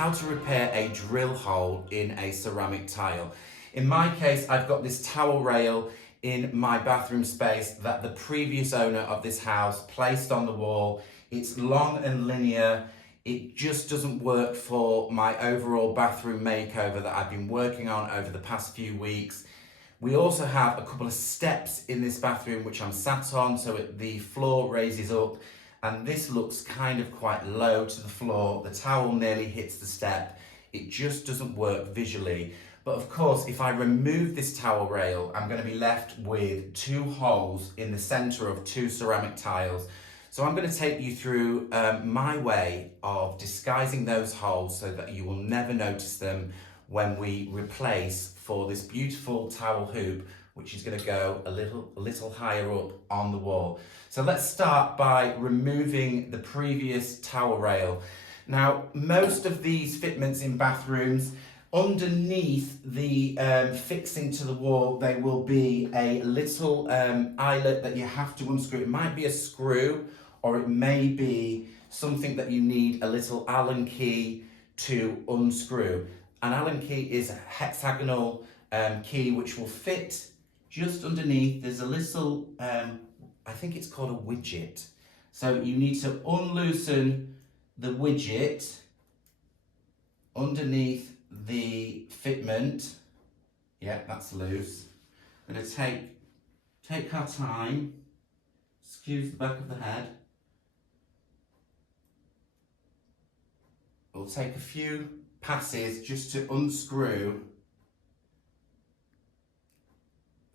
how to repair a drill hole in a ceramic tile. In my case, I've got this towel rail in my bathroom space that the previous owner of this house placed on the wall. It's long and linear. It just doesn't work for my overall bathroom makeover that I've been working on over the past few weeks. We also have a couple of steps in this bathroom which I'm sat on, so the floor raises up, and this looks kind of quite low to the floor. The towel nearly hits the step. It just doesn't work visually. But of course, if I remove this towel rail, I'm going to be left with two holes in the center of two ceramic tiles. So I'm going to take you through my way of disguising those holes so that you will never notice them when we replace for this beautiful towel hoop, which is going to go a little higher up on the wall. So let's start by removing the previous towel rail. Now, most of these fitments in bathrooms, underneath the fixing to the wall, there will be a little eyelet that you have to unscrew. It might be a screw, or it may be something that you need a little Allen key to unscrew. An Allen key is a hexagonal key which will fit just underneath. There's a little, I think it's called a widget. So you need to unloosen the widget underneath the fitment. Yeah, that's loose. I'm going to take our time, excuse the back of the head. We'll take a few passes just to unscrew.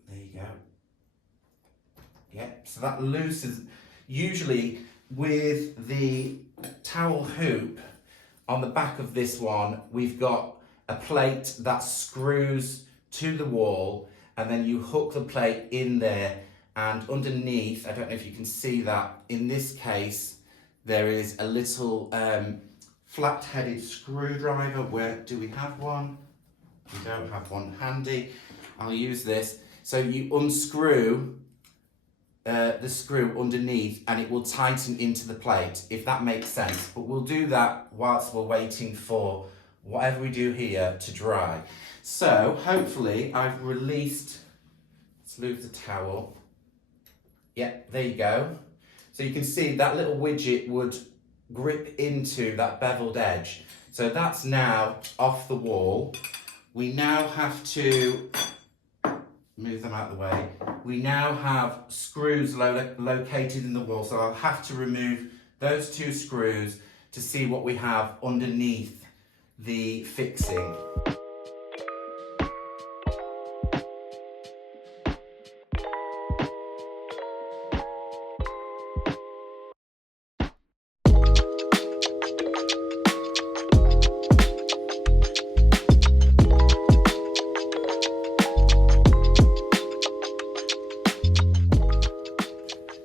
There you go. Yep, so that loosens. Usually with the towel hoop on the back of this one, we've got a plate that screws to the wall, and then you hook the plate in there, and underneath, I don't know if you can see that, in this case, there is a little flat-headed screwdriver. Where do we have one? We don't have one handy. I'll use this. So you unscrew the screw underneath and it will tighten into the plate, if that makes sense. But we'll do that whilst we're waiting for whatever we do here to dry. So hopefully I've released, let's move the towel. Yeah, there you go. So you can see that little widget would grip into that beveled edge. So that's now off the wall. We now have to move them out of the way. We now have screws located in the wall, so I'll have to remove those two screws to see what we have underneath the fixing.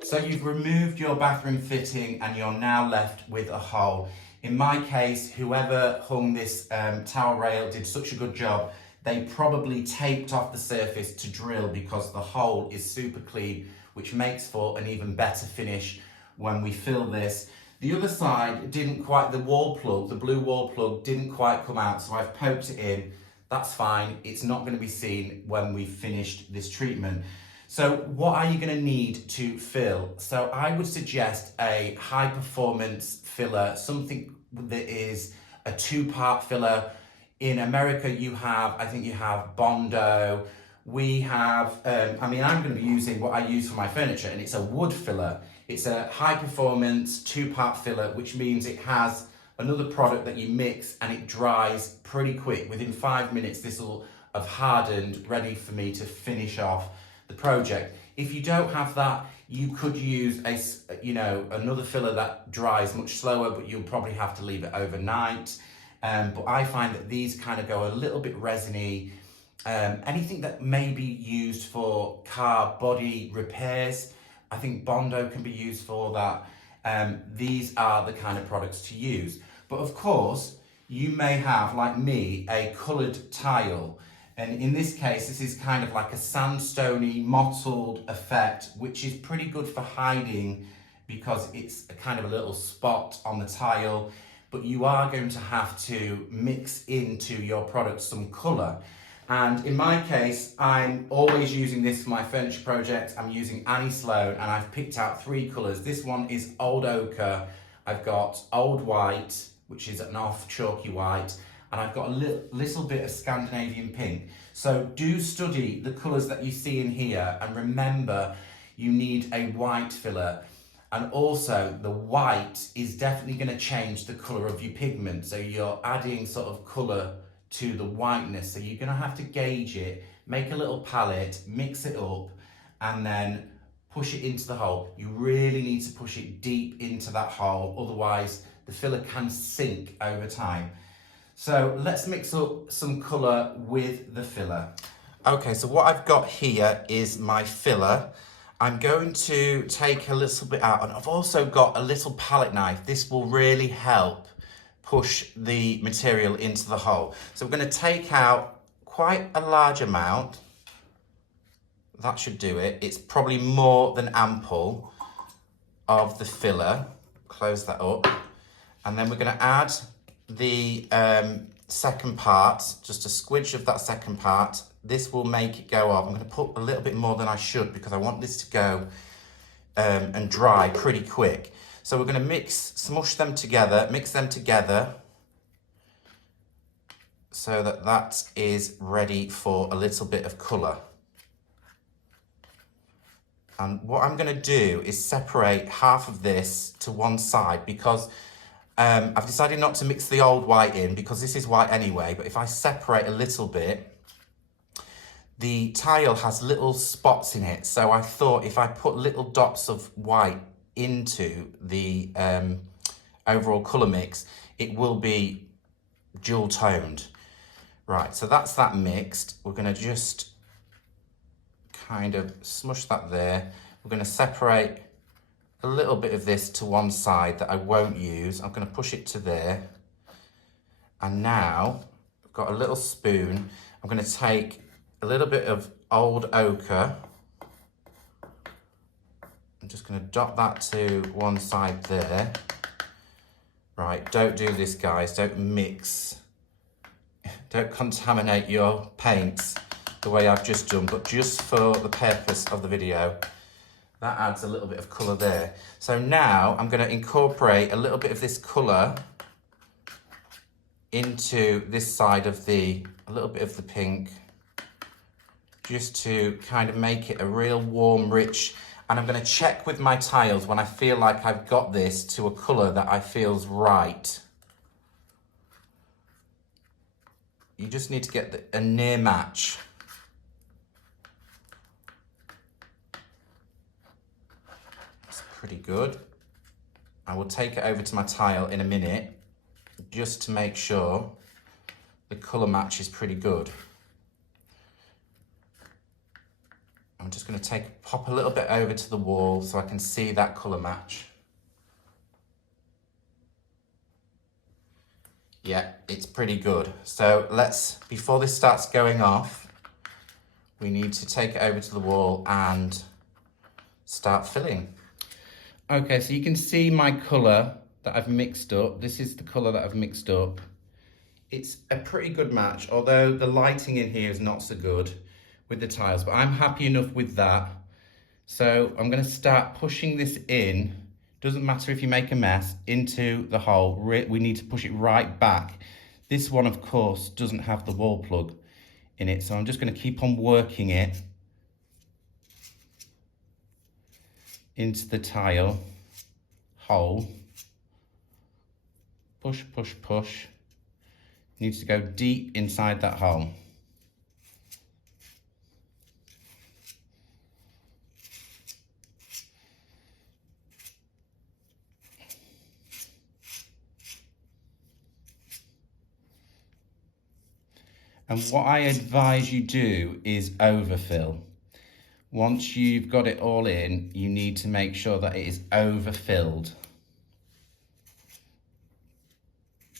So you've removed your bathroom fitting and you're now left with a hole. In my case, whoever hung this towel rail did such a good job. They probably taped off the surface to drill because the hole is super clean, which makes for an even better finish when we fill this. The other side didn't quite, the wall plug, the blue wall plug didn't quite come out, so I've poked it in. That's fine. It's not going to be seen when we've finished this treatment. So what are you going to need to fill? So I would suggest a high performance filler, something that is a two-part filler. In America you have, I think you have Bondo. We have, I'm going to be using what I use for my furniture, and it's a wood filler. It's a high performance two-part filler, which means it has another product that you mix and it dries pretty quick. Within 5 minutes this will have hardened, ready for me to finish off the project. If you don't have that, you could use another filler that dries much slower, but you'll probably have to leave it overnight. But I find that these kind of go a little bit resiny. Anything that may be used for car body repairs, I think Bondo can be used for that. These are the kind of products to use. But of course, you may have, like me, a coloured tile. And in this case, this is kind of like a sandstony, mottled effect, which is pretty good for hiding because it's a kind of a little spot on the tile. but you are going to have to mix into your product some colour. And in my case, I'm always using this for my furniture project. I'm using Annie Sloan, and I've picked out 3 colours. This one is Old Ochre, I've got Old White, which is an off chalky white, and I've got a little bit of Scandinavian pink. So do study the colours that you see in here, and remember you need a white filler. And also the white is definitely going to change the colour of your pigment. So you're adding sort of colour to the whiteness. So you're going to have to gauge it, make a little palette, mix it up, and then push it into the hole. You really need to push it deep into that hole, otherwise the filler can sink over time. So let's mix up some colour with the filler. Okay, so what I've got here is my filler. I'm going to take a little bit out, and I've also got a little palette knife. This will really help push the material into the hole. So we're going to take out quite a large amount. That should do it. It's probably more than ample of the filler. Close that up. And then we're going to add the second part, just a squidge of that second part. This will make it go off. I'm going to put a little bit more than I should because I want this to go and dry pretty quick. So we're going to smush them together, mix them together so that that is ready for a little bit of colour. And what I'm going to do is separate half of this to one side because I've decided not to mix the old white in because this is white anyway, but if I separate a little bit, the tile has little spots in it. So I thought if I put little dots of white into the overall colour mix, it will be dual toned. Right, so that's that mixed. We're going to just kind of smush that there. We're going to separate a little bit of this to one side that I won't use. I'm going to push it to there. And now I've got a little spoon. I'm going to take a little bit of Old Ochre. I'm just going to dot that to one side there. Right, don't do this, guys. Don't mix. Don't contaminate your paints the way I've just done, but just for the purpose of the video, that adds a little bit of colour there. So now I'm going to incorporate a little bit of this colour into this side of a little bit of the pink, just to kind of make it a real warm, rich, and I'm going to check with my tiles when I feel like I've got this to a colour that I feel's right. You just need to get a near match. That's pretty good. I will take it over to my tile in a minute just to make sure the colour match is pretty good. I'm just going to pop a little bit over to the wall so I can see that colour match. Yeah, it's pretty good. So before this starts going off, we need to take it over to the wall and start filling. Okay, so you can see my colour that I've mixed up. This is the colour that I've mixed up. It's a pretty good match, although the lighting in here is not so good with the tiles, but I'm happy enough with that. So I'm going to start pushing this in. Doesn't matter if you make a mess, into the hole. We need to push it right back. This one, of course, doesn't have the wall plug in it, so I'm just going to keep on working it into the tile hole. Push, push, push. Needs to go deep inside that hole. And what I advise you do is overfill. Once you've got it all in, you need to make sure that it is overfilled.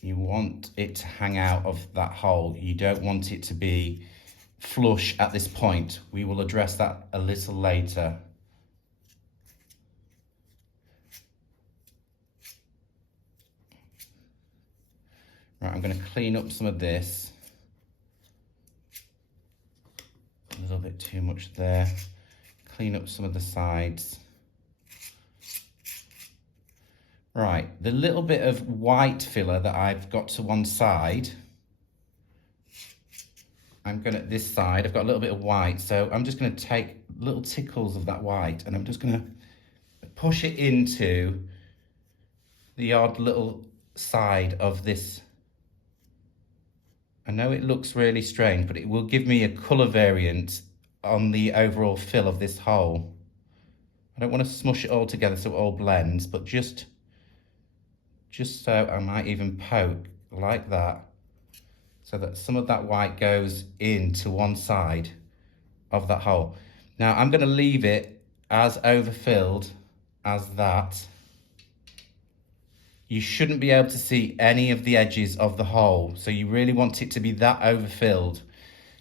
You want it to hang out of that hole. You don't want it to be flush at this point. We will address that a little later. I'm going to clean up some of this. A little bit too much there. Clean up some of the sides. Right, the little bit of white filler that I've got to one side, this side, I've got a little bit of white, so I'm just gonna take little tickles of that white and I'm just gonna push it into the odd little side of this. I know it looks really strange, but it will give me a colour variant on the overall fill of this hole. I don't want to smush it all together so it all blends, but just so I might even poke like that, so that some of that white goes into one side of that hole. Now I'm going to leave it as overfilled as that. You shouldn't be able to see any of the edges of the hole, so you really want it to be that overfilled.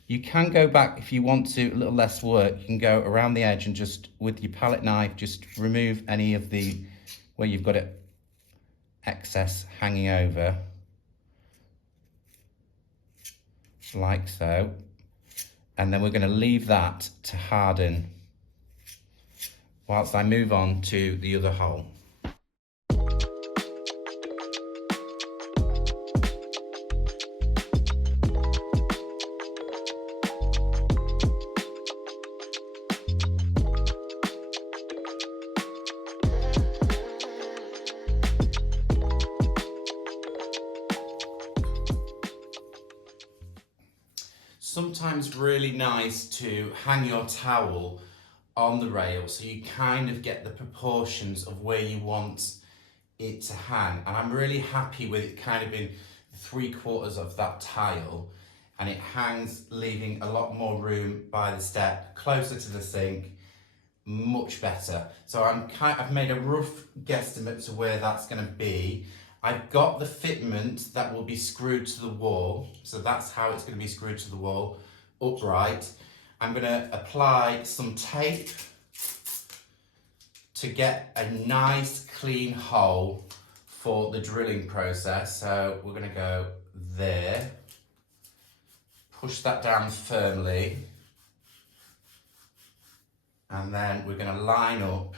You can go back if you want to, a little less work, you can go around the edge and just with your palette knife just remove any of the, where you've got it excess hanging over, like so, and then we're going to leave that to harden whilst I move on to the other hole. Sometimes really nice to hang your towel on the rail so you kind of get the proportions of where you want it to hang. And I'm really happy with it kind of in 3/4 of that tile, and it hangs leaving a lot more room by the step, closer to the sink, much better. So I've made a rough guesstimate to where that's going to be. I've got the fitment that will be screwed to the wall, so that's how it's going to be screwed to the wall, upright. I'm going to apply some tape to get a nice clean hole for the drilling process. So we're going to go there, push that down firmly, and then we're going to line up.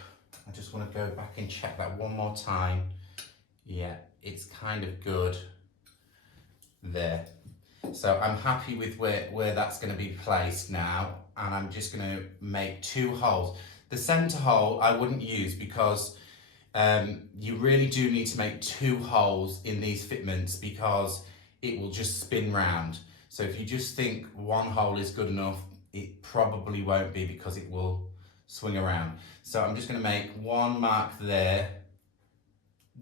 I just want to go back and check that one more time. Yeah, it's kind of good there. So I'm happy with where that's going to be placed now, and I'm just going to make 2 holes. The centre hole I wouldn't use because you really do need to make 2 holes in these fitments because it will just spin round. So if you just think 1 hole is good enough, it probably won't be because it will swing around. So I'm just going to make 1 mark there,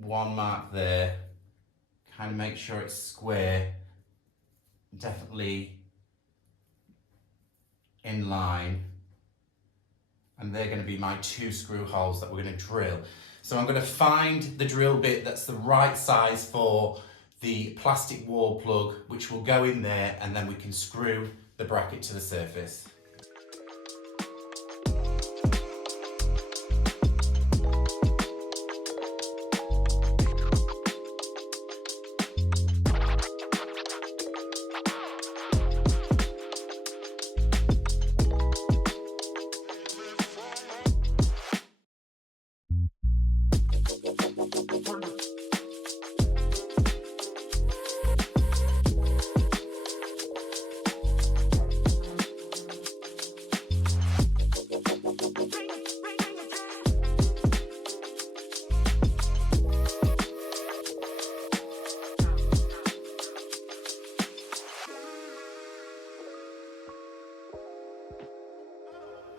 1 mark there, kind of make sure it's square, definitely in line, and they're going to be my 2 screw holes that we're going to drill. So I'm going to find the drill bit that's the right size for the plastic wall plug, which will go in there, and then we can screw the bracket to the surface.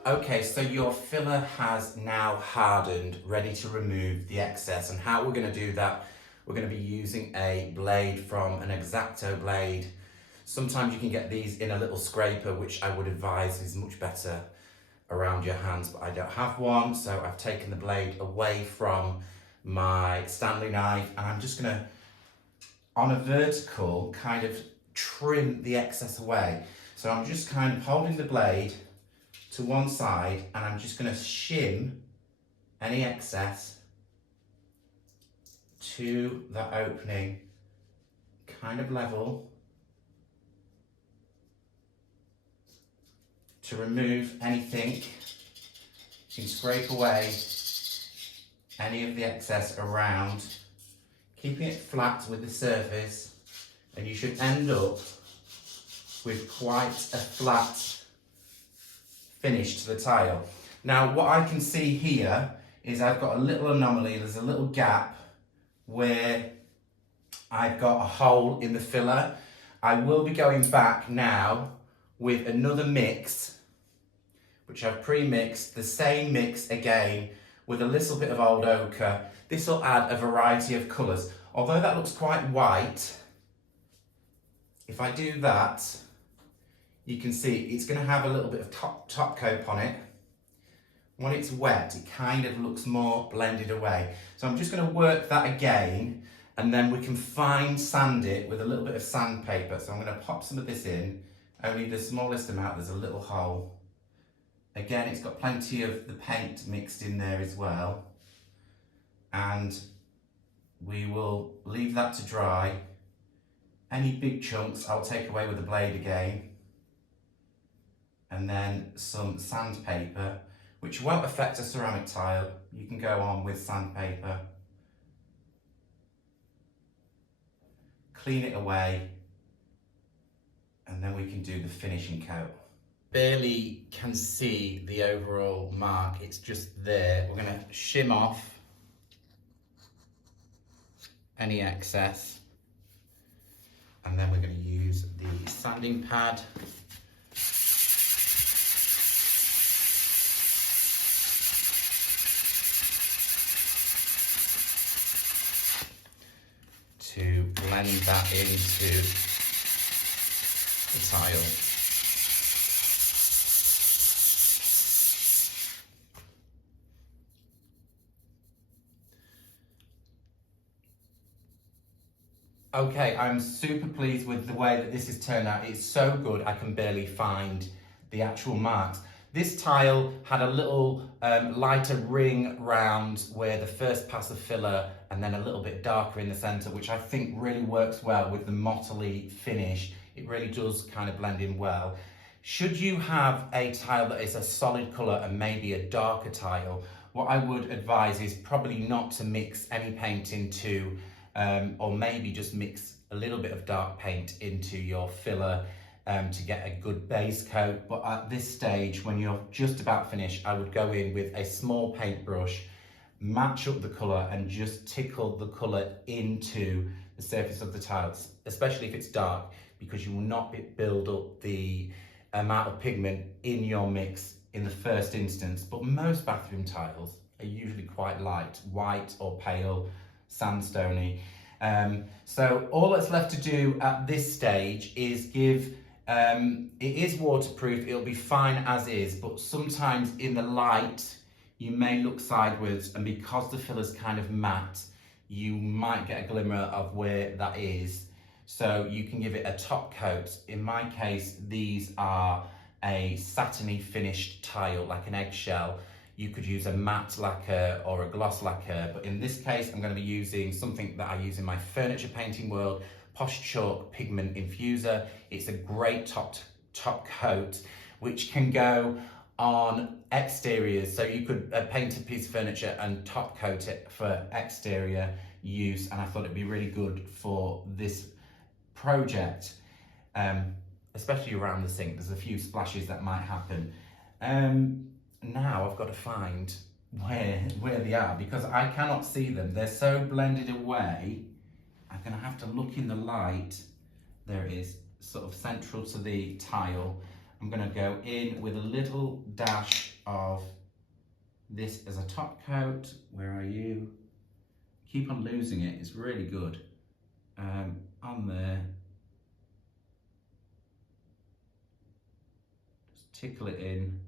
Okay, so your filler has now hardened, ready to remove the excess. And how we're going to do that, we're going to be using a blade from an X-Acto blade. Sometimes you can get these in a little scraper, which I would advise is much better around your hands, but I don't have one. So I've taken the blade away from my Stanley knife, and I'm just going to, on a vertical, kind of trim the excess away. So I'm just kind of holding the blade to one side, and I'm just going to shim any excess to that opening kind of level to remove anything. You can scrape away any of the excess around, keeping it flat with the surface, and you should end up with quite a flat finish to the tile. Now what I can see here is I've got a little anomaly, there's a little gap where I've got a hole in the filler. I will be going back now with another mix, which I've pre-mixed, the same mix again with a little bit of old ochre. This will add a variety of colours. Although that looks quite white, if I do that, you can see it's going to have a little bit of top coat on it. When it's wet, it kind of looks more blended away. So I'm just going to work that again, and then we can fine sand it with a little bit of sandpaper. So I'm going to pop some of this in, only the smallest amount, there's a little hole. Again, it's got plenty of the paint mixed in there as well. And we will leave that to dry. Any big chunks I'll take away with the blade again. And then some sandpaper, which won't affect a ceramic tile. You can go on with sandpaper. Clean it away, and then we can do the finishing coat. Barely can see the overall mark, it's just there. We're going to shim off any excess, and then we're going to use the sanding pad to blend that into the tile. Okay, I'm super pleased with the way that this has turned out. It's so good, I can barely find the actual marks. This tile had a little lighter ring round where the first pass of filler, and then a little bit darker in the centre, which I think really works well with the mottly finish. It really does kind of blend in well. Should you have a tile that is a solid colour and maybe a darker tile, what I would advise is probably not to mix any paint into, or maybe just mix a little bit of dark paint into your filler to get a good base coat. But at this stage, when you're just about finished, I would go in with a small paintbrush, match up the colour and just tickle the colour into the surface of the tiles, especially if it's dark, because you will not build up the amount of pigment in your mix in the first instance. But most bathroom tiles are usually quite light, white or pale, sandstony. So all that's left to do at this stage is give, it is waterproof, it'll be fine as is, but sometimes in the light you may look sideways, and because the filler's kind of matte, you might get a glimmer of where that is. So you can give it a top coat. In my case, these are a satiny finished tile, like an eggshell. You could use a matte lacquer or a gloss lacquer, but in this case, I'm going to be using something that I use in my furniture painting world, Posh Chalk Pigment Infuser. It's a great top coat, which can go on exteriors. So you could paint a piece of furniture and top coat it for exterior use, and I thought it'd be really good for this project, especially around the sink. There's a few splashes that might happen. Now I've got to find where they are, because I cannot see them. They're so blended away. I'm going to have to look in the light. There it is, sort of central to the tile. I'm going to go in with a little dash of this as a top coat. Where are you? Keep on losing it, it's really good. On there. Just tickle it in.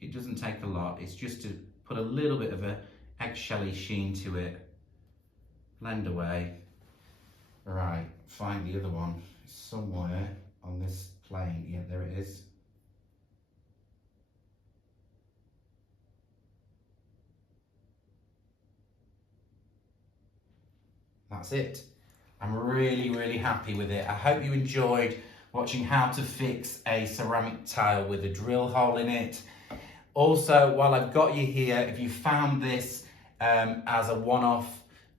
It doesn't take a lot, it's just to put a little bit of a eggshelly sheen to it. Blend away. Right, find the other one. It's somewhere on this plane. Yeah, there it is. That's that's it. I'm really, really happy with it. I hope you enjoyed watching how to fix a ceramic tile with a drill hole in it. Also, while I've got you here, if you found this as a one-off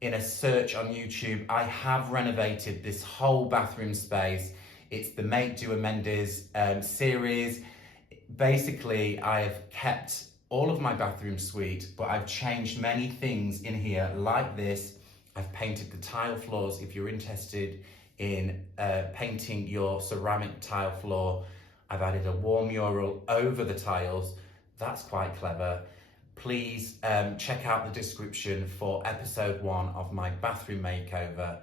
in a search on YouTube, I have renovated this whole bathroom space. It's the Make Do Amendes series. Basically, I've kept all of my bathroom suite, but I've changed many things in here like this. I've painted the tile floors. If you're interested in painting your ceramic tile floor, I've added a wall mural over the tiles. That's quite clever. Please check out the description for episode 1 of my bathroom makeover,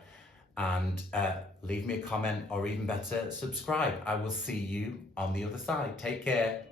and leave me a comment, or even better, subscribe. I will see you on the other side. Take care.